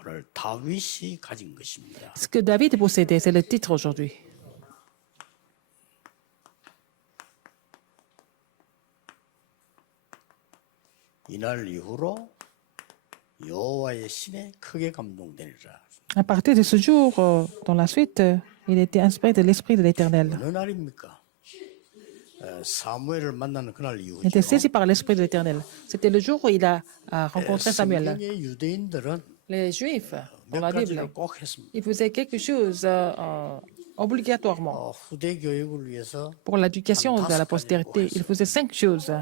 오늘 다윗이 가진 것입니다. Ce que David possédait, c'est le titre aujourd'hui. 이날 이후로 여호와의 신에 크게 감동되리라. À partir de ce jour, dans la suite, il était inspiré de l'Esprit de l'Éternel. 어느 날입니까? 사무엘을 만나는 그날 Il 이후죠. était saisi par l'Esprit de l'Éternel. C'était le jour où il a rencontré Samuel. 성경의 유대인들은 Les Juifs, dans 몇 la Bible, 가지를 꼭 했습니다. ils faisaient quelque chose obligatoirement. 후대 교육을 위해서 Pour l'éducation de la postérité, ils faisaient 5 choses.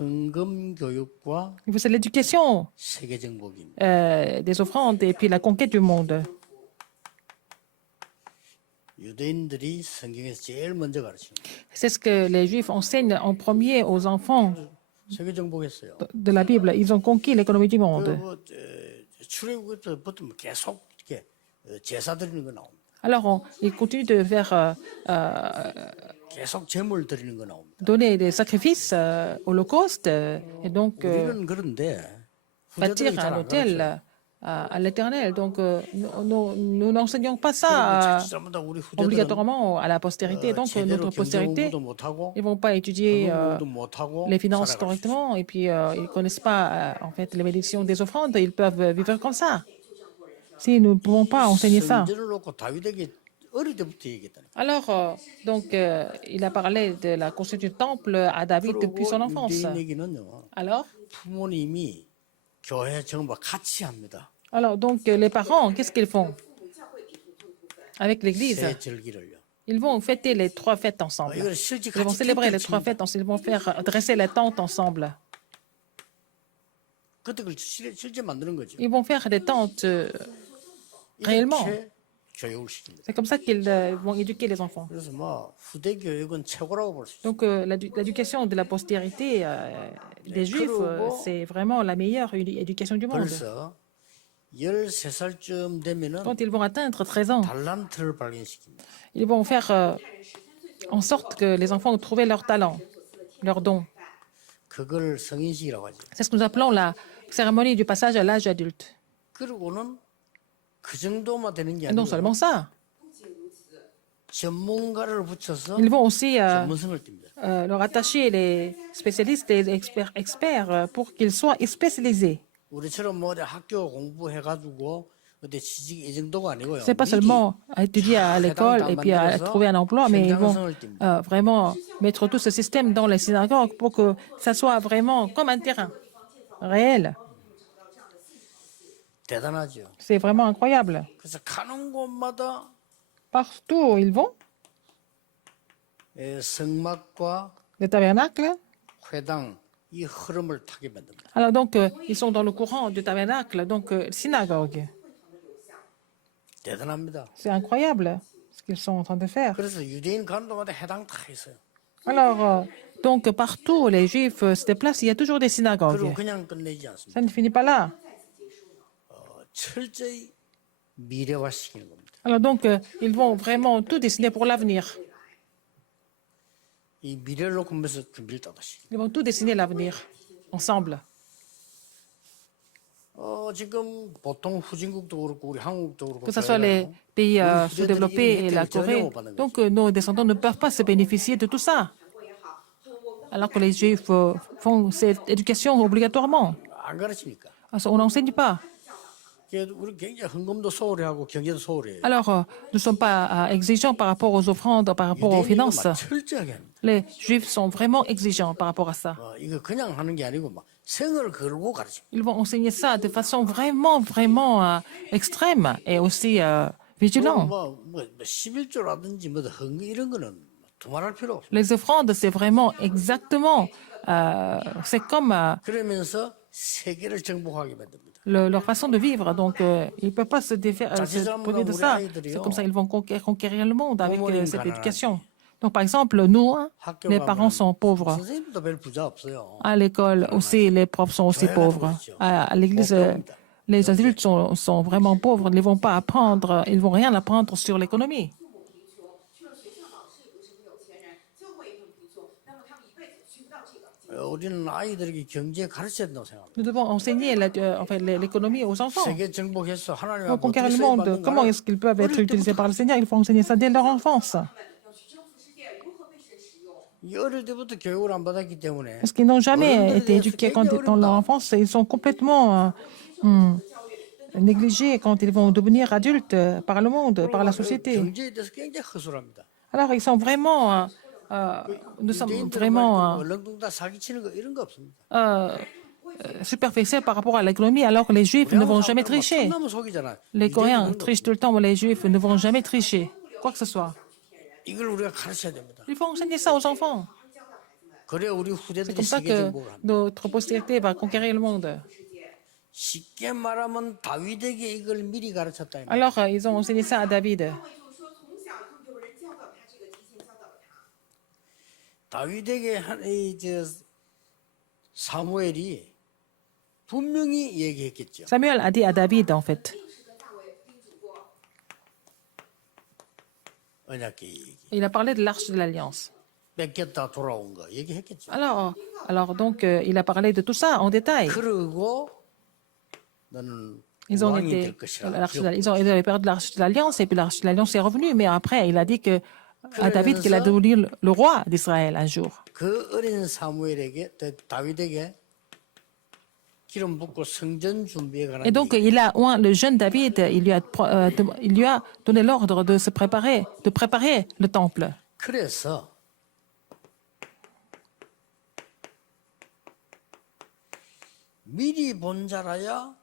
헌금 교육과 Ils faisaient l'éducation 세계 정복입니다. des offrandes et puis la conquête du monde. 유대인들이 성경에서 제일 먼저 가르칩니다. C'est ce que les Juifs enseignent en premier aux enfants 세계 정복했어요. de la Bible. Ils ont conquis l'économie du monde. 출애굽부터 계속 이렇게 제사 드리는 거 나옵니다. Alors, ils continuent de faire 계속 제물 드리는 거 나옵니다. donner des sacrifices holocaustes et donc 우리는 그런데 bâtir 후대들이 un 잘안 hôtel 가르쳐요. à l'Éternel. Donc, nous n'enseignons pas ça 전부 다 우리 후대들은 obligatoirement à la postérité. Donc, 제대로 notre 경제 postérité, 공부도 못하고 ils vont pas étudier 공부도 못하고 les finances 살아갈 수 있어요. correctement et puis ils connaissent pas en fait les bénédictions des offrandes. Ils peuvent vivre comme ça. Si nous ne pouvons pas enseigner ça. 성전을 놓고 다윗에게 어릴 때부터 얘기했다는 거예요. Alors, donc, il a parlé de la construction du temple à David depuis son enfance. 유대인에게는요, Alors, 부모님이 교회 정부 같이 합니다. donc les parents, qu'est-ce qu'ils font avec l'Église? 새 절기를요. Ils vont fêter les 3 fêtes ensemble. 이걸 실제 Ils vont 같이 célébrer les 텐트를 3 칩니다. fêtes ensemble. Ils vont faire dresser les tentes ensemble. 그것을 실제 만드는 거죠. Ils vont faire des tentes réellement. 이렇게 교육을 시킵니다. C'est comme ça qu'ils vont éduquer les enfants. 그래서 뭐 후대 교육은 최고라고 볼 수 있어요. Donc, l'éducation de la postérité des Juifs, c'est vraiment la meilleure éducation du monde. 벌써 13살쯤 되면은 Quand ils vont atteindre 13 ans, 달란트를 발견시킵니다. ils vont faire en sorte que les enfants ont trouvé leur talent, leur don. 그걸 성인식이라고 하죠. C'est ce que nous appelons la cérémonie du passage à l'âge adulte. 그리고는 그 정도만 되는 게 Et non 아니고 seulement ça, 전문가를 붙여서 ils vont aussi 전문성을 띱니다. leur attacher les spécialistes et les experts pour qu'ils soient spécialisés. 우리처럼 뭐 학교 공부해가지고 어디 취직 이 정도가 아니고요. C'est pas seulement à étudier à l'école et puis à trouver un emploi, mais ils vont vraiment mettre tout ce système dans les synagogues pour que ça soit vraiment comme un terrain réel. 대단하죠. C'est vraiment incroyable. 그래서 가는 곳마다 Partout où ils vont, 성막과 les tabernacles. 회당 이 흐름을 타게 만듭니다. Alors donc, ils sont dans le courant du tabernacle, donc synagogue. 대단합니다. C'est incroyable ce qu'ils sont en train de faire. 그래서 유대인 가는 동안에 해당 다 있어요. Alors, donc partout où les Juifs se déplacent, il y a toujours des 그리고 synagogues. 그냥 끝내지 않습니다. Ça ne finit pas là. 철저히 미래화시키는 겁니다. Alors donc, ils vont vraiment tout dessiner pour l'avenir. 이 미래를 놓고 보면서 준비를 따듯이. Ils vont tout dessiner l'avenir ensemble. 지금 보통 후진국도 그렇고 우리 한국도 그렇고 Que ce soit les pays sous-développés et la Corée. Donc, nos descendants ne peuvent pas se bénéficier de tout ça. Alors que les Juifs font cette éducation obligatoirement. 안 가르치니까. On n'enseigne pas. 우리 굉장히 헌금도 소홀히 하고 경제도 소홀히 해요. Alors, nous ne sommes pas exigeants par rapport aux offrandes, par rapport aux 유대인은 finances. 막 철저하게 합니다. Les Juifs sont vraiment exigeants par rapport à ça. 이거 그냥 하는 게 아니고 막 생을 걸고 가르칩니다. Ils vont enseigner ça de façon vraiment extrême et aussi vigilant. 뭐 11조라든지 뭐 헌금 이런 거는 두말할 필요 없어요. Les offrandes, c'est vraiment exactement, c'est comme 그러면서 세계를 정복하게 만듭니다. leur façon de vivre. Donc, ils ne peuvent pas se priver de ça. C'est comme ça qu'ils vont conquérir le monde avec cette éducation. Donc, par exemple, nous, les parents sont pauvres. 선생님도 별 부자 없어요. À l'école aussi, les profs sont aussi pauvres. À l'église, les adultes sont vraiment pauvres. Ils ne vont pas apprendre, ils ne vont rien apprendre sur l'économie. 우리는 아이들에게 경제 가르쳐야 된다고 생각합니다. Nous devons enseigner en fait, l'économie aux enfants. 세계 정복해서 하나님 Pour 앞에 conquérir 어떻게 le monde, 쓰임받는가 comment est-ce qu'ils peuvent être utilisés par le Seigneur? Il faut enseigner ça dès leur enfance. 이 어릴 때부터 교육을 안 받았기 때문에 Parce qu'ils n'ont jamais été éduqués dans leur enfance et ils sont complètement négligés quand ils vont devenir adultes par le monde, par la société. 경제에 대해서 굉장히 허술합니다. Alors, ils sont vraiment, nous sommes vraiment 얼렁뚱땅 사기치는 거 이런 거 없습니다. superficiels par rapport à l'économie, alors que les Juifs ne vont jamais tricher. 천나무 속이잖아. Les Coréens trichent tout le temps, mais les Juifs ne vont jamais tricher, quoi que ce soit. 이걸 우리가 가르쳐야 됩니다. Il faut enseigner ça aux enfants. 그래야 우리 C'est 후대들이 comme ça 세계 que 정복을 합니다. notre postérité va conquérir le monde. 쉽게 말하면 다윗에게 이걸 미리 가르쳤다. 이 말이에요. Alors, ils ont enseigné ça à David. 다윗에게 사무엘이 분명히 얘기했겠죠. Samuel a dit à David, en fait. 언약궤 얘기. Il a parlé de l'arche de l'Alliance. 뺏겼다 돌아온 거 얘기했겠죠. Alors donc, il a parlé de tout ça en détail. 그러고 너는 Ils ont 왕이 été, 될 것이라. ils avaient perdu l'arche de l'Alliance et puis l'arche de l'Alliance est revenue. Mais après, il a dit à David qu'il a devenu le roi d'Israël un jour. 그 어린 사무엘에게 다윗에게 기름 붓고 성전 준비에 관한 Et donc, il a oint le jeune David, il lui a donné l'ordre de se préparer, de préparer le temple. 그래서 미리 본 자라야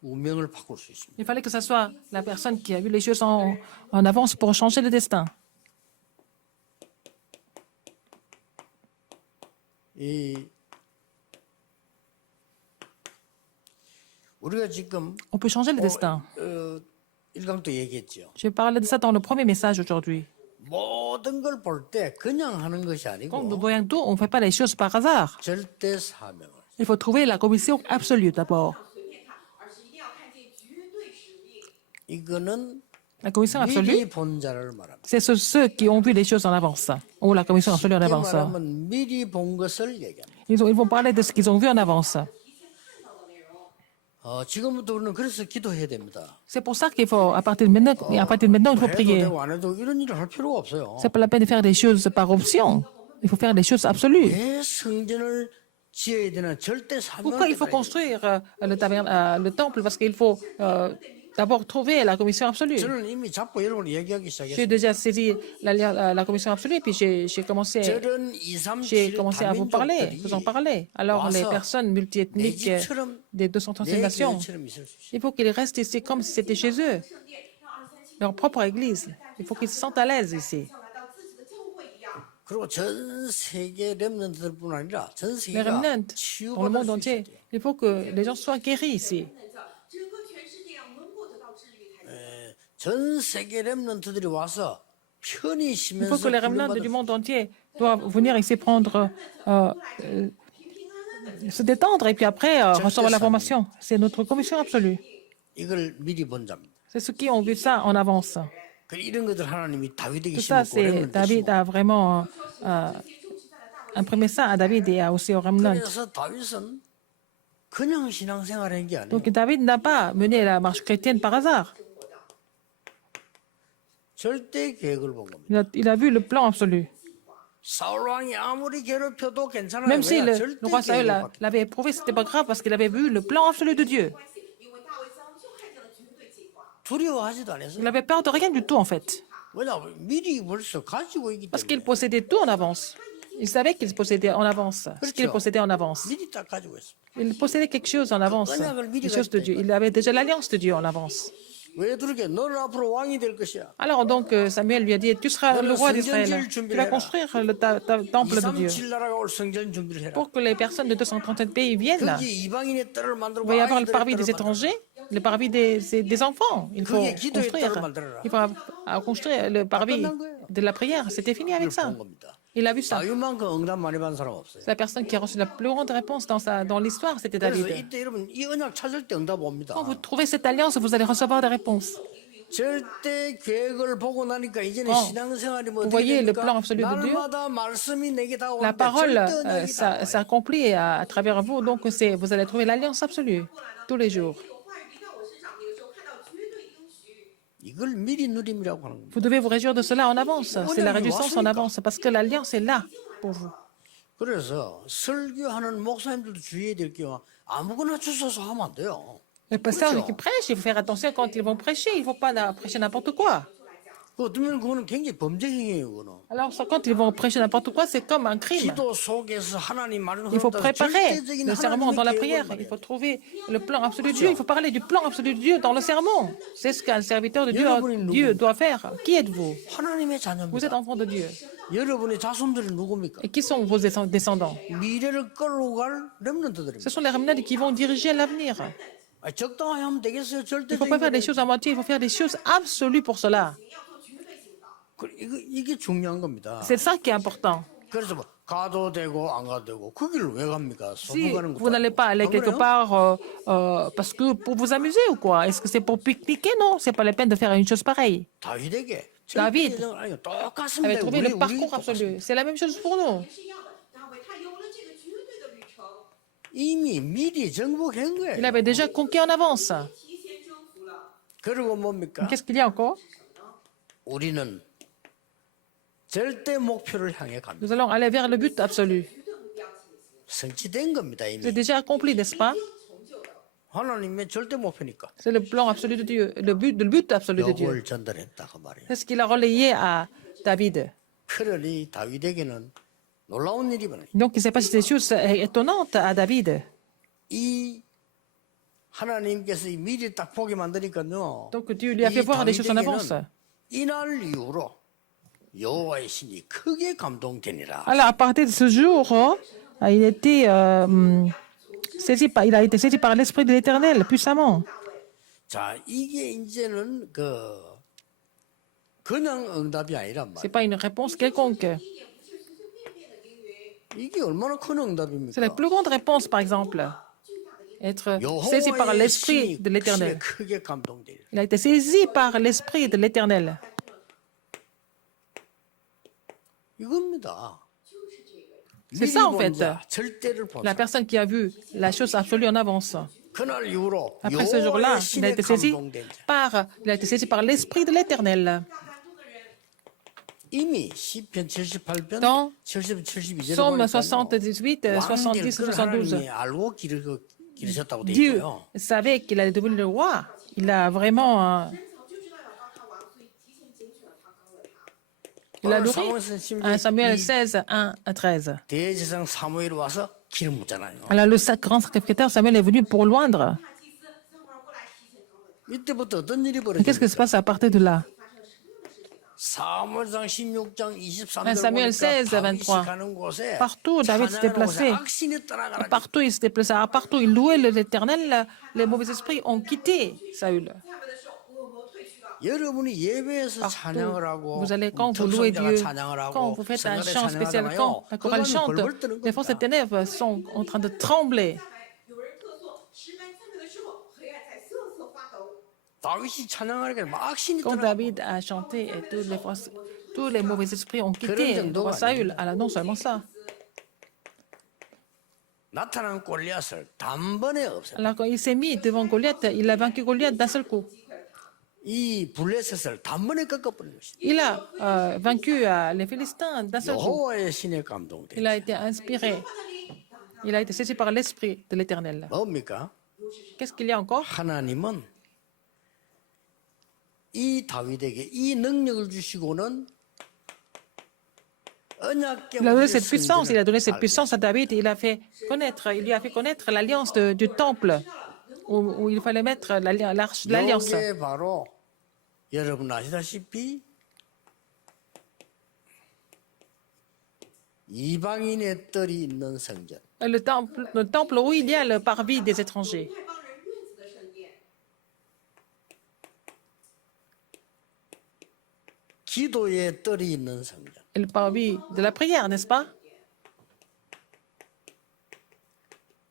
운명을 바꿀 수 있습니다. Il fallait que ce soit la personne qui a vu les choses en avance pour changer le destin. 우리가 지금 On peut changer le destin. 일강도 얘기했죠. Je parlais de ça dans le premier message aujourd'hui. 모든 걸 볼 때 그냥 하는 것이 Quand nous 아니고 voyons tout, on ne fait pas les choses par hasard. 절대 사명을. Il faut trouver la commission absolue d'abord. 이거는 La commission absolue, 미리 본 자를 말합니다. c'est ceux qui ont vu les choses en avance. Ou la commission absolue en 쉽게 avance. 말하면 미리 본 것을 얘기합니다. Ils vont parler de ce qu'ils ont vu en avance. 지금부터 우리는 그래서 기도해야 됩니다. C'est pour ça qu'il faut, à partir de maintenant, il faut 해도 prier. 되고 안 해도 이런 일을 할 필요가 없어요. C'est pas la peine de faire des choses par option. Il faut faire des choses absolues. 왜 성전을 지어야 되는 절대 Pourquoi il faut 사명을 construire le temple? Parce qu'il faut d'abord trouver la commission absolue. 저는 이미 자꾸 여러분이 얘기하기 J'ai 시작했어요. déjà saisi la commission absolue, puis j'ai commencé 저런 2, 3, J'ai 7 commencé à vous parler, 다민족들이 vous en parler. Alors, les personnes 내 multiethniques 집처럼 des 235 내 nations, 교회처럼 있을 수 있어요. il faut qu'ils restent ici comme si c'était chez eux, leur propre église. Il faut qu'ils se sentent à l'aise ici. 그리고 전 세계 렘넌트들뿐 아니라 전 Les 세계가 remnants, dans le 치유받을 monde 수 entier, 있어야 돼요. il faut que les gens soient guéris ici. 전 세계 렘넌트들이 와서 편히 Il faut 쉬면서 que les remnants du monde entier doivent venir ici prendre, se détendre et puis après recevoir la formation. C'est notre commission absolue. 이걸 미리 본 자입니다. C'est ceux qui ont vu ça en avance. 이런 것들 하나님이 다윗에게 Tout ça, 심었고 c'est 렘넌트에 David 심었고. a vraiment imprimé ça à David et aussi aux remnants. 그래서 다윗은 그냥 신앙생활한 게 아니에요. Donc David n'a pas mené la marche chrétienne par hasard. 절대 계획을 본 겁니다. Il a vu le plan absolu. 사울 왕이 아무리 괴롭혀도 괜찮아요. Même si 왜냐? le 절대 roi Saül 계획을 봤기 l'avait éprouvé, ce n'était pas grave parce qu'il avait vu le plan absolu de Dieu. 두려워하지도 Il 않았어요. n'avait peur de rien du tout en fait. 왜냐? 미리 벌써 가지고 있기 Parce qu'il 때문에 possédait tout en avance. Il savait qu'il possédait en avance. Ce qu'il possédait en avance. 미리 딱 가지고 있어. Il possédait quelque chose en avance. Des choses de Dieu. Il avait déjà l'alliance de Dieu en avance. 왜 그렇게 너는 앞으로 왕이 될 것이야. Alors donc Samuel lui a dit, tu seras le roi d'Israël. Tu vas construire le temple de Dieu. 237 나라가 올 성전 준비를 해라. Pour que les personnes de 237 pays viennent. 거기 이방인의 딸을 만들고 Il va y avoir le 아이들의 parvis des 딸을 étrangers, le parvis des enfants. Il faut construire. Il faut construire le parvis de la prière. C'était fini avec ça. 본 겁니다. Il a vu ça. 다윗만큼 응답 많이 받은 사람 없어요. C'est la personne qui a reçu la plus grande réponse dans l'histoire, c'était 그래서 David. 이때 여러분 이 언약 찾을 때 응답 옵니다. Quand vous trouvez cette alliance, vous allez recevoir des réponses. 절대 계획을 보고 나니까 이제는 Oh. 신앙생활이 뭐 Vous 어떻게 voyez le 됩니까? plan absolu de Dieu? 날마다 말씀이 내게 La 다오는데 parole 절대 언약이 다와요. s'accomplit à travers vous, donc vous allez trouver l'alliance absolue tous les jours. 这个话语临到我身上，你有时候看到绝对应许。 이걸 미리 누림이라고 하는 겁니다. Vous devez vous réjouir de cela en avance. C'est la réjouissance en avance parce que l'alliance est là pour vous. 그래서 설교하는 목사님들도 주의해야 될 게 아무거나 주워서 하면 안 돼요. Les pasteurs qui prêchent, il faut faire attention quand ils vont prêcher. Il ne faut pas prêcher n'importe quoi. 그 어쩌면 그거는 굉장히 범죄 행위예요. 그거는. Alors, quand ils vont prêcher n'importe quoi, c'est comme un crime. 기도 속에서 하나님 말을 Il faut 흐른다고 préparer 절대적인 le sermon dans la 하나님의 prière. 계획을 Il 말해요. faut trouver le plan absolu de Dieu. Il faut parler du plan absolu de Dieu dans le sermon. C'est ce qu'un serviteur de Dieu doit faire. Qui êtes-vous? 하나님의 Vous êtes 자녀입니다. enfant de Dieu. 여러분의 자손들이 누굽니까? Et qui sont vos descendants? 미래를 끌고 갈 렘넌트들입니다. Ce sont les remnants qui vont diriger l'avenir. 적당히 하면 되겠어요. Il ne faut pas faire des choses à moitié, il faut faire des choses absolues pour cela. 이게 중요한 겁니다. C'est ça qui est important. 그래서 뭐 가도 되고 안 가도 되고 그 길을 왜 갑니까? Si 소문 가는 것도 vous n'allez pas aller 안 quelque 그래요? part parce que pour vous amuser ou quoi? Est-ce que c'est pour pique-niquer? Non, c'est pas la peine de faire une chose pareille. 다윗에게 다윗 절대 예정은 아니고 Avait 똑같습니다. trouvé le 우리 parcours absolu. C'est la même chose pour nous. 是一样的。大卫他有了这个绝对的旅程， 이미 미리 정복한 Il 거예요. avait déjà conquis en avance. 提前征服了。 그리고 뭡니까? Qu'est-ce qu'il y a encore? 우리는 절대 목표를 향해 갑니다. Nous allons aller vers le but absolu. 绝对目标前行， 성취된 겁니다. C'est 이미 déjà accompli, n'est-ce pas? 成就的。 하나님의 절대 목표니까 C'est le plan absolu de Dieu, le but absolu de Dieu. 요걸 전달했다 그 말이에요. C'est ce qu'il a relayé à David. 그러니 다윗에게는 놀라운 일이 많아요. Donc, il s'est passé des choses étonnantes à David. 이 하나님께서 이 미리 딱 보게 만드니까요. Donc, Dieu lui a fait 이 voir des choses en avance. 다윗에게는 이날 이후로 여호와의 신이 크게 감동되니라. Alors, à partir de ce jour, il a été il a été saisi par l'Esprit de l'Éternel puissamment. 자, 이게 이제는 그냥 응답이 아니란 C'est 말이에요. pas une réponse quelconque. 一点不是随随便便的应允， 이게 얼마나 큰 C'est la 응답입니까? plus grande réponse, par exemple. Être saisi par 여호와의 l'Esprit 신이 de l'Éternel. 크게 감동되리라. Il a été saisi par l'Esprit de l'Éternel. 이겁니다. C'est ça, en 미리 fait. 본 자, 절대를 본 La 자. personne qui a vu la chose absolue en avance. 그날 이후로 Après ce jour-là, 여호와의 il a 신에 été saisi 감동된 자. par l'Esprit de l'Éternel. 이미 시편 78편, Dans 70, 72절에 Psaume 보니까 78, 70, 72. 하나님이 알고 기르셨다고 돼 Dieu 있고요. savait qu'il allait devenir le roi. Il a vraiment 神早就知道要当他王，所以提前拣选了他，高了他。il a 오늘 nourri. 사무엘서 1 Samuel 이 16, 1 à 13. 대제사장 사무엘이 와서 기름 묻잖아요. Alors le grand sacrificateur Samuel est venu pour loindre. 大祭司撒母耳过来提前高了他。 이때부터 어떤 일이 Mais qu'est-ce qui se 벌어집니까? passe à partir de là? 发生了什么样的事情呢？ 사무엘상 16장 23절 1 Samuel 16, 23. 가는 곳에 Partout, David s'était 찬양하는 곳에 placé. 악신이 떠나가라. Partout il se déplaçait. Partout il louait l'Éternel. Les mauvais esprits ont quitté Saül. 下面的时候，我退去了。 여러분이 예배에서 찬양을 하고 Vous allez, quand vous louez 청성자가 Dieu, 찬양을 quand 하고 vous faites un 성가대 chant 찬양을 spécial, 하잖아요. quand la chorale 그거는 chante, 벌벌 뜨는 les forces des 겁니다. ténèbres sont en train de trembler. 有人特作，十门赞美的时候，黑暗在瑟瑟发抖。 다윗이 찬양하니까 막 악신이 Quand 떠나가고 David a chanté et tous les mauvais esprits ont quitté le roi Saül. Alors non seulement ça. 나타난 골리앗을 단번에 없애. Alors quand il s'est mis devant Goliath, il a vaincu Goliath d'un seul coup. 이 블레셋을 단번에 꺾어버린 것이다. Il a vaincu les Philistins d'un seul coup. 여호와의 신에 감동돼. Il a été inspiré. Il a été saisi par l'Esprit de l'Éternel. 뭡니까? Qu'est-ce qu'il y a encore? 하나님은 이 다윗에게 이 능력을 주시고는 언약궤 Il a donné cette puissance, il a donné cette puissance à David, il lui a fait connaître l'alliance du temple où il fallait mettre l'arche de l'alliance. 이게 바로 여러분 아시다시피 이방인의 뜰이 있는 성전. Le temple où il y a le parvis des étrangers. 外邦人院子的圣殿， 기도의 뜰이 있는 성전. Et le parvis de la prière, n'est-ce pas?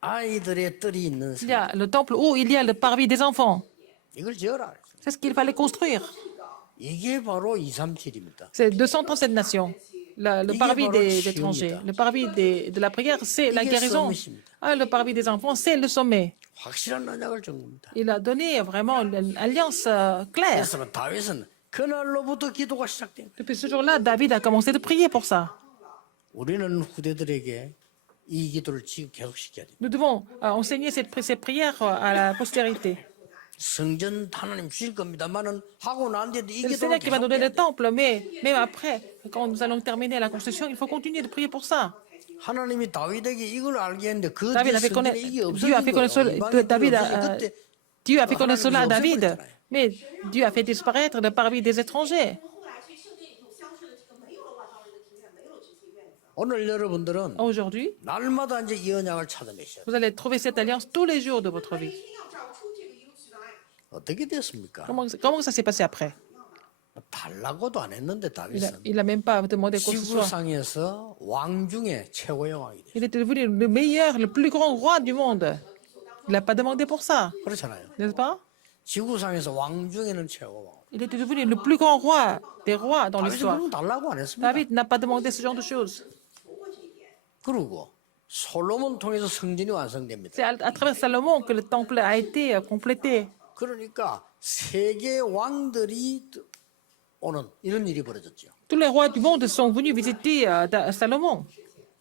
아이들의 뜰이 있는 Il y 성전. a le temple où il y a le parvis des enfants. 이걸 지어라. C'est ce qu'il fallait construire. 이게 바로 237입니다. C'est 237 nations. Le 이게 parvis 바로 des 치유입니다. étrangers, le parvis de la prière, c'est la 이게 guérison. 서밋입니다. Ah, le parvis des enfants, c'est le sommet. 확실한 언약을 준 겁니다. Il a donné vraiment une alliance claire. 그래서 다윗은 그날로부터 기도가 시작된 거예요. Depuis ce jour-là, David a commencé de prier pour ça. 우리는 후대들에게 이 기도를 지금 계속시켜야 돼요. Nous devons enseigner ces prières à la postérité. 성전 하나님 주실 겁니다만은 하고 난 뒤에도 이 C'est le 기도를 Seigneur qui va 계속 donner 해야 le 돼요. temple, mais même après, quand nous allons terminer la construction, il faut continuer de prier pour ça. 하나님이 다윗에게 이걸 알게 했는데 그 David 뒤에 a fait connaître, 성전에 이게 Dieu a 없어진 fait 거예요. connaître, 이방인들이 David a, 없어진 그때 Dieu a fait connaître cela à 하나님이 David, 없애버렸잖아요. mais Dieu a fait disparaître le parvis des étrangers. 后来这圣殿里头消失的这个没有了外邦人的庭院，没有这些院子。 오늘 여러분들은 Aujourd'hui, 날마다 이제 이 언약을 찾아내셔야 돼요. vous allez trouver cette alliance tous les jours de votre 每 vie. 天要照出这个一路去的爱。 어떻게 됐습니까? Comment ça s'est passé après? 달라고도 안 했는데 다윗은 Il n'a même pas demandé quoi que ce soit. 지구상에서 왕 중에 최고의 왕이 됐어요. Il était devenu le meilleur, le plus grand roi du monde. Il n'a pas demandé pour ça, 그렇잖아요. n'est-ce pas? 지구상에서 왕 중에는 최고 왕. Il était devenu le plus grand roi des rois dans 다윗은 l'histoire. 그런 거 달라고 안 했습니다. David n'a pas demandé ce genre de choses. 그리고 솔로몬 통해서 성전이 완성됩니다. C'est à travers Salomon que le temple a été complété. 그러니까 세계 왕들이 오는 이런 일이 벌어졌죠. Tous les rois du monde sont venus visiter Salomon.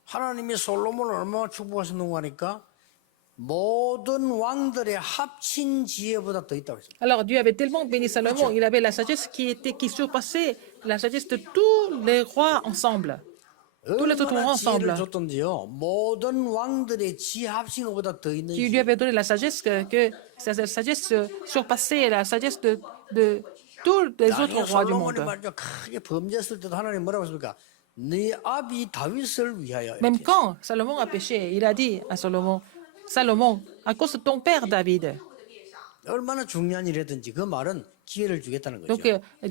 하나님이 솔로몬을 얼마나 축복하셨는가 하니까 모든 왕들의 합친 지혜보다 더 있다고 했습니다. Alors Dieu avait tellement béni Salomon, il avait la sagesse qui surpassait la sagesse de tous les rois ensemble. Tous les autres rois 얼마나 ensemble. 지혜를 줬던지요. 모든 왕들의 지혜 합친 것보다 더 있는 Qui lui 지혜. avait donné la sagesse que sa sagesse surpassait la sagesse de tous les autres 나중에 rois du 솔로몬이 monde. 말이죠. 크게 범죄했을 때도 하나님 뭐라고 했습니까? 네 아비 다윗을 위하여. Même 이렇게. quand Salomon a péché, il a dit à Salomon, Salomon, à cause de ton père David. 얼마나 중요한 일이든지 그 말은 기회를 주겠다는 거죠. Donc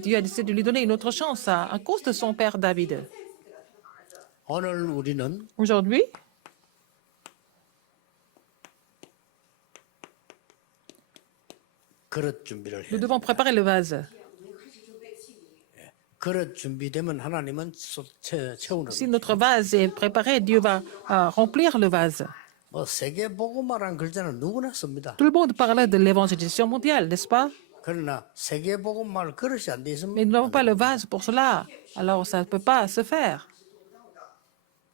Dieu a décidé de lui donner une autre chance à cause de son père David. 오늘 우리는 Aujourd'hui, 그릇 준비를 해야 nous 돼요. devons préparer le vase. 그릇 준비되면 하나님은 채우는 Si 거예요. notre vase est préparé, Dieu va remplir le vase. 뭐 세계 복음화라는 글자는 누구나 씁니다. Tout le monde parlait de l'évangélisation mondiale, n'est-ce pas? 그러나 세계 복음화를 그릇이 안 돼 있으면 Mais nous n'avons pas le vase pour cela. Alors ça ne peut pas se faire.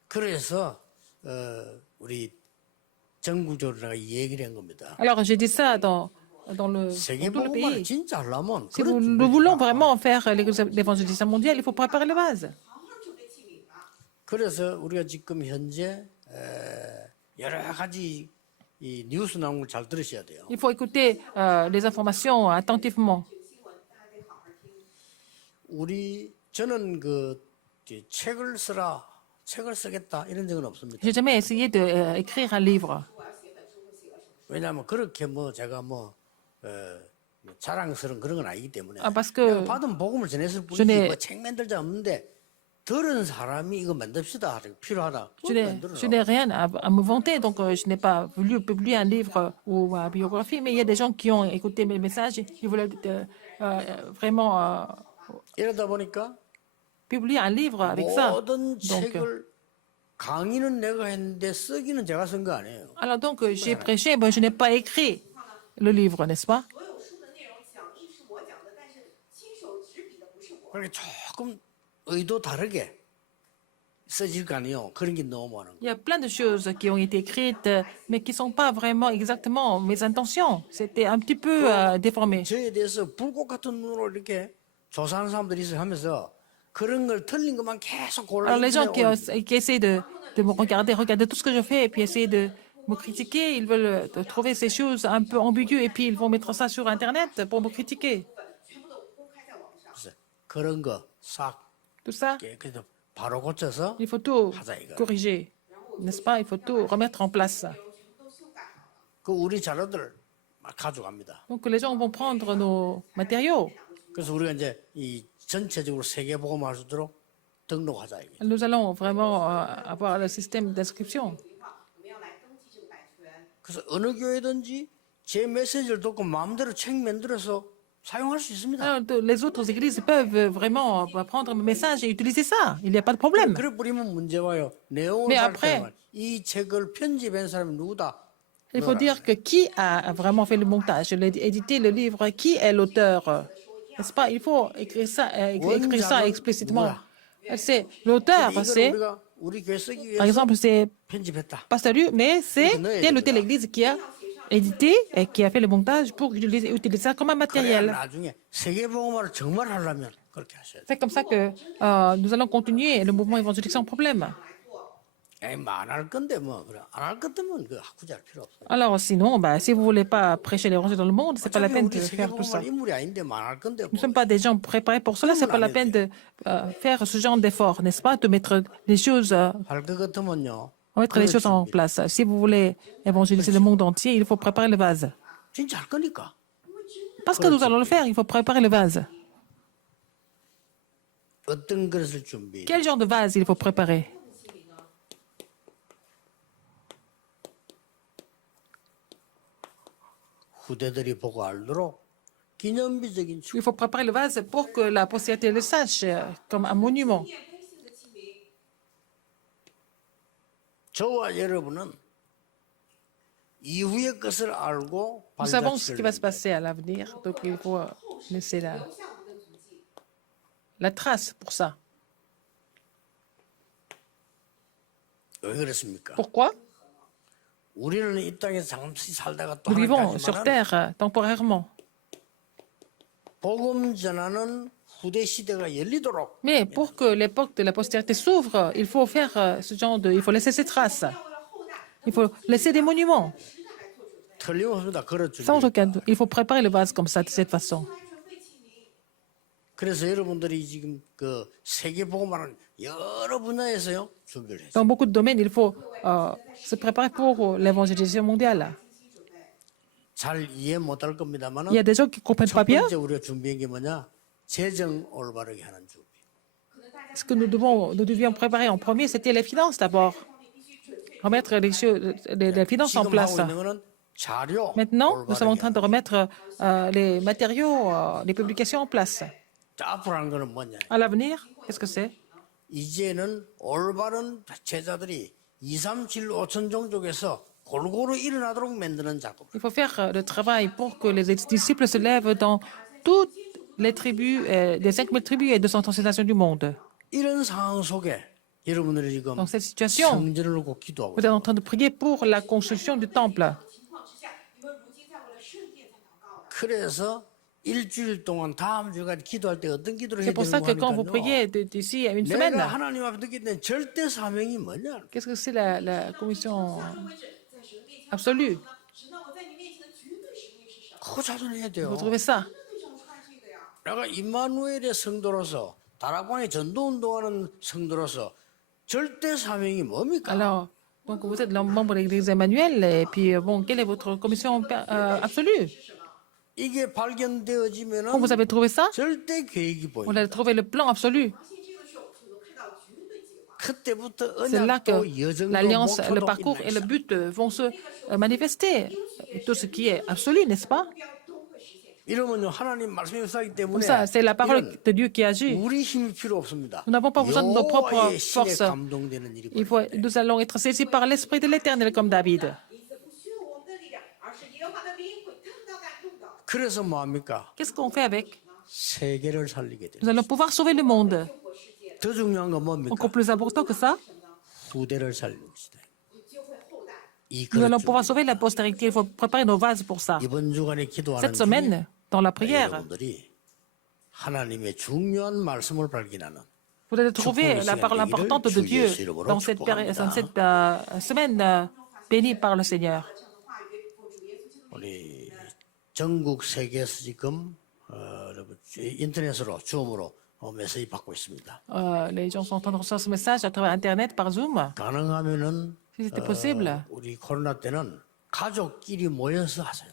그래서 우리 전국적으로 얘기를 한 겁니다. Alors j'ai dit ça dans 세계 tout le 복음화를 pays. 진짜 하려면 Si 그릇 nous voulons 준비해야 vraiment faire l'évangélisation mondiale, il faut préparer le vase. 그래서 우리가 지금 현재 여러 가지 이 뉴스 나온 걸 잘 들으셔야 돼요. Il faut écouter les informations attentivement. 저는 책을 쓰겠다 이런 적은 없습니다. J'ai jamais essayé d'écrire un livre. 왜냐하면 그렇게 제가 자랑스러운 그런 건 아니기 때문에 parce que 그냥 받은 복음을 전했을 뿐이지 n'ai- 책 만들자 없는데 들은 사람이 이거 만듭시다 필요하다. Je n'ai rien à me vanter, donc je n'ai pas voulu publier un livre ou ma biographie, mais il y a des gens qui ont écouté mes messages et qui voulaient vraiment 이러다 보니까 publier un livre avec ça. 모든 Donc, 책을 강의는 내가 했는데 쓰기는 제가 쓴 거 아니에요. alors donc j'ai prêché, mais je n'ai pas écrit le livre, n'est-ce pas? 所有书的内容讲义是我讲的，但是亲手执笔的不是我。 그러니까 조금 의도 다르게 써질 거 아니에요. 그런 게 너무 많은 거. Il y a plein de choses qui ont été écrites, mais qui ne sont pas vraiment exactement mes intentions. C'était un petit peu déformé. 저에 대해서 불꽃 같은 눈으로 이렇게 조사하는 사람들이 있어 하면서 그런 걸 틀린 것만 계속 골라. Alors les gens 인터넷에 qui essaient de me regarder tout ce que je fais et puis essayer de me critiquer, ils veulent trouver ces choses un peu ambiguës et puis ils vont mettre ça sur Internet pour me critiquer. 全部都公开在网上。 그래서 그런 거 싹 Tout ça, 깨끗이 바로 고쳐서 il faut tout 하자 이거. corriger, n'est-ce pas? Il faut tout remettre en place. 都修改好了。 그 우리 자료들 막 가져갑니다. Donc les gens vont prendre nos matériaux. 그래서 우리가 이제 이 전체적으로 세계복음할 수 있도록 등록하자 이게. Nous allons vraiment avoir le système d'inscription. 我们要来登记这个版权。 그래서 어느 교회든지 제 메시지를 듣고 마음대로 책 만들어서 사용할 수 있습니다. Alors, les autres églises peuvent vraiment prendre le message et utiliser ça. Il n'y a pas de problème. 그래 버리면 문제 와요. 내용을 Mais 살 après- 때만 이 책을 편집한 사람이 누구다? Il faut dire que qui a vraiment fait le montage, édité le livre, qui est l'auteur, n'est-ce pas? Il faut écrire ça explicitement. C'est l'auteur, 이걸 c'est, 우리가 우리 교회 쓰기 par 위해서 exemple, c'est 편집했다. pas salut, mais c'est tel ou telle église qui a édité et qui a fait le montage pour utiliser ça comme un 그래야 matériel. 나중에 세계복음화를 정말 하려면 그렇게 하셔야 돼. C'est comme ça que nous allons continuer le mouvement évangélique sans problème. 뭐안할 건데 뭐 그래 안 할 것들은 그 학구잘 필요 없어요. Alors sinon, bah, si vous voulez pas prêcher l'évangile dans le monde, c'est pas la 어차피 peine 우리 de faire tout ça. 세계복음화 인물이 아닌데 뭐 안 할 건데 Nous 뭐. ne sommes pas des gens préparés pour cela, c'est pas la peine de faire ce genre d'effort, n'est-ce pas? De mettre les choses, 할 것 같으면요. mettre les choses en place. Si vous voulez évangéliser le monde entier, il faut préparer le vase. 진짜 할 거니까. Parce que nous allons le faire, il faut préparer le vase. 어떤 그릇을 준비? Quel genre de vase il faut préparer? 후대들이 보고 알도록 기념비적인 축. Il faut préparer le vase pour que la postérité le sache, comme un monument. 纪念百姓的记名。 저와 여러분은 이후의 것을 알고 Nous savons ce qui va se 발자취를 passer à l'avenir, donc il faut laisser 留下我们的足迹。 la trace pour ça. 왜 그렇습니까? Pourquoi? 우리는 이 땅에서 잠시 살다가 또 Nous vivons sur 하나님까지만 terre temporairement. 복음 전하는 후대 시대가 열리도록 Mais pour que l'époque de la postérité s'ouvre, il faut faire ce genre de... Il faut laisser ces traces. 要为了后代 Il faut laisser des monuments. 时代来做准备， 틀림없습니다. 그렇죠. Sans aucun doute. Il faut préparer le vase comme ça, de cette façon. 来准备记名。 그래서 여러분들이 지금 그 세계 복음화는 여러 분야에서요 준비를 했어요. Dans beaucoup de domaines, il faut se préparer pour l'évangélisation mondiale. 잘 이해 못할 겁니다만은 Il y a des gens qui ne comprennent 첫 pas bien. 번째 우리가 준비한 게 뭐냐? 재정 올바르게 하는 준비. Ce que nous devions préparer en premier, c'était les finances d'abord. Remettre les finances en 지금 place. 하고 있는 거는 자료 Maintenant, nous sommes en 올바르게 train de remettre les matériaux, les publications en place. 자, 앞으로 하는 거는 뭐냐? À l'avenir, qu'est-ce que c'est? 이제는 올바른 제자들이 2, 3, 7, 5천 종족에서 골고루 일어나도록 만드는 작업. Il faut faire le travail pour que les disciples se lèvent dans toutes les tribus, les 5000 tribus et 236 nations du monde. 이런 상황 속에 여러분들이 지금 Dans cette situation, 성전을 놓고 기도하고 vous êtes en train de prier pour la construction du temple. 情况之下，你们如今在为了圣殿在祷告了。 그래서 일주일 동안 다음 주까지 기도할 때 어떤 기도를 C'est 해야 pour ça que 되는 quand vous 거 priez 하니까요. d'ici à une semaine, 내가 하나님 앞에 듣게 된 절대 사명이 뭐냐? qu'est-ce que c'est la commission 位置在神面前 absolue? 神啊，我在你面前的绝对使命是什么？ 그거 찾아내야 돼요. Vous trouvez ça? 对照穿这个呀。 내가 임마누엘의 성도로서 다락방에 전도운동하는 성도로서 절대 사명이 뭡니까? Alors, donc vous êtes membre de l'Église Emmanuel, et puis bon, quelle est votre commission absolue? 이게 발견되어지면은 Quand vous avez trouvé ça, 절대 계획이 vous 보여. allez trouver le plan absolu. 发现这个时候，就能看到绝对计划。 그때부터 C'est là que 언약도 여정도 l'alliance, le 목표도 parcours et le 있는 but vont se manifester. Tout ce qui est absolu, n'est-ce pas? 目标都会实现。 이러면요 하나님 말씀이 역사하기 Comme 때문에 ça, c'est la parole 이런 de Dieu qui agit. 우리 힘이 필요 없습니다. Nous n'avons pas besoin de nos propres 여호와의 신에 forces. 감동되는 일이 Il faut, nous allons être saisis par l'Esprit de l'Éternel comme David. 因此不需要我们的力量，而是耶和华的灵会疼到感动的。 그래서 뭐합니까? Qu'est-ce qu'on fait avec? 세계를 살리게 돼요. Nous allons pouvoir sauver le monde. 救活世界， 더 중요한 건 뭡니까? Encore plus important que ça, 후대를 살리는 시대. 救会后代。 이 nous allons 그릇 pouvoir sauver la postérité. Il faut préparer nos vases pour ça. 이번 주간에 기도하는 Cette semaine, dans la prière, 여러분들이 하나님의 중요한 말씀을 발견하는 vous allez trouver la parole importante de Dieu dans cette semaine bénie par le Seigneur. 这样的话语，奉主耶稣基督的名。 우리 전국 세계에서 지금 여러분 인터넷으로 줌으로 메시지 받고 있습니다. Les gens sont en train de recevoir ce message à travers Internet, par Zoom. 가능하면은 Si c'était possible. 우리 코로나 때는 가족끼리 모여서 하세요.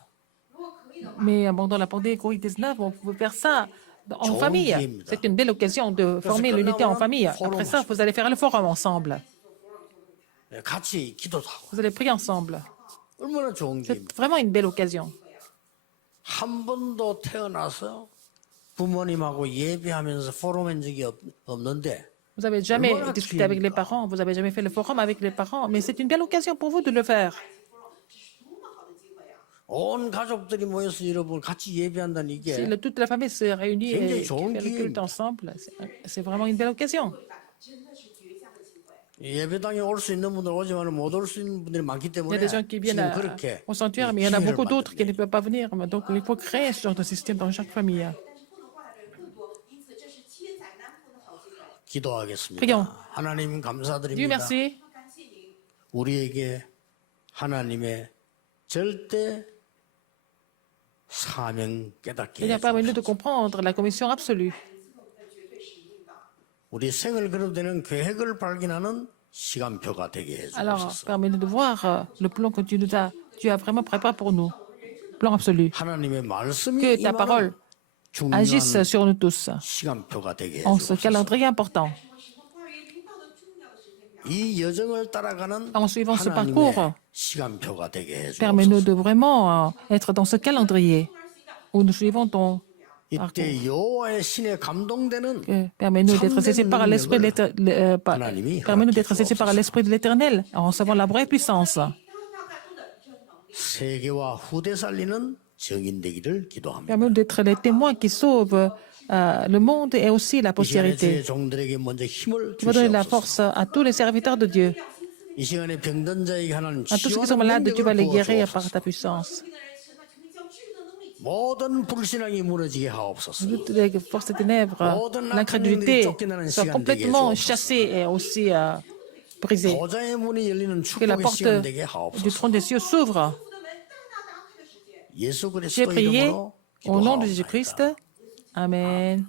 如果可以的话， Mais pendant la pandémie Covid-19, on pouvait faire ça en Bonne famille. idée. C'est une belle occasion de former l'unité en famille. Après ça, vous allez faire le forum ensemble. 같이 기도도 하고 Vous allez prier ensemble. 얼마나 좋은 C'est 기회입니다. vraiment une belle occasion. 한 번도 태어나서 부모님하고 예배하면서 포럼한 적이 없는데 Vous n'avez jamais discuté avec les parents, vous n'avez jamais fait le forum avec les parents, mais c'est une belle occasion pour vous de le faire. 这是多么好的机会啊！ 온 가족들이 모여서 여러분 같이 예배한다는 Si 이게 toute la famille se réunit et 굉장히 fait 좋은 le culte 기회입니다. ensemble, c'est vraiment une belle occasion. 真的是绝佳的机会。 예배당에 올 수 있는 분들 오지만 못 올 수 있는 분들이 많기 Il y a 때문에 des gens qui viennent 지금 그렇게 au sanctuaire, mais il y en a 기회를 beaucoup d'autres qui ne 만드는 peuvent pas venir. Donc il faut créer ce genre de système dans chaque famille. 但是不能过来的人更多，因此这是千载难逢的好机会。 기도하겠습니다. 그냥. 하나님 Dieu 감사드립니다. merci. 感谢您， 우리에게 하나님의 절대 사명 깨닫게 Il a 해주옵소서. permis nous de comprendre la commission absolue. 赐给我们的绝对使命吧。 우리 생을 그려도 되는 계획을 발견하는 시간표가 되게 Alors, 해주옵소서. permets-nous de voir le plan que Dieu a vraiment préparé pour nous. Plan absolu. 하나님의 말씀이 Que ta 임하는 parole 중요한 agisse sur nous tous 시간표가 되게 en ce 해주옵소서. calendrier important. 什么话语领导的重要的时间表。 이 여정을 따라가는 En suivant ce 하나님의 parcours, 시간표가 되게 permets-nous 해주옵소서. de vraiment être dans ce calendrier où nous suivons ton 이때 여호와의 신에 감동되는 permets-nous d'être saisis par l'esprit permets-nous d'être saisis par l'esprit de l'Éternel en recevant la vraie puissance. 大感动的真能力。 세계와 후대 살리는 정인 되기를 기도합니다. Permets-nous d'être les témoins qui sauvent le monde et aussi la 이 시간에 postérité. 제 종들에게 먼저 힘을 Qui va donner la 주시옵소서. force à tous les serviteurs de Dieu. 이 시간에 병든 자에게 하나님 À tous ceux qui sont 치유하는 malades, tu vas les 능력을 guérir par 부어주옵소서. ta puissance. 病的人，神啊，求你将治愈的能力。 모든 불신앙이 무너지게 하옵소서. Toutes les forces des ténèbres, l'incrédulité soient complètement chassées et aussi brisées. 보좌의 문이 열리는 Que la 축복의 porte 시간 되게 du 하옵소서. trône des cieux s'ouvre. 福的门大大打开的时间。 예수 J'ai 그리스도 prié 이름으로 au nom de 기도하옵나이다. Jésus-Christ. Amen.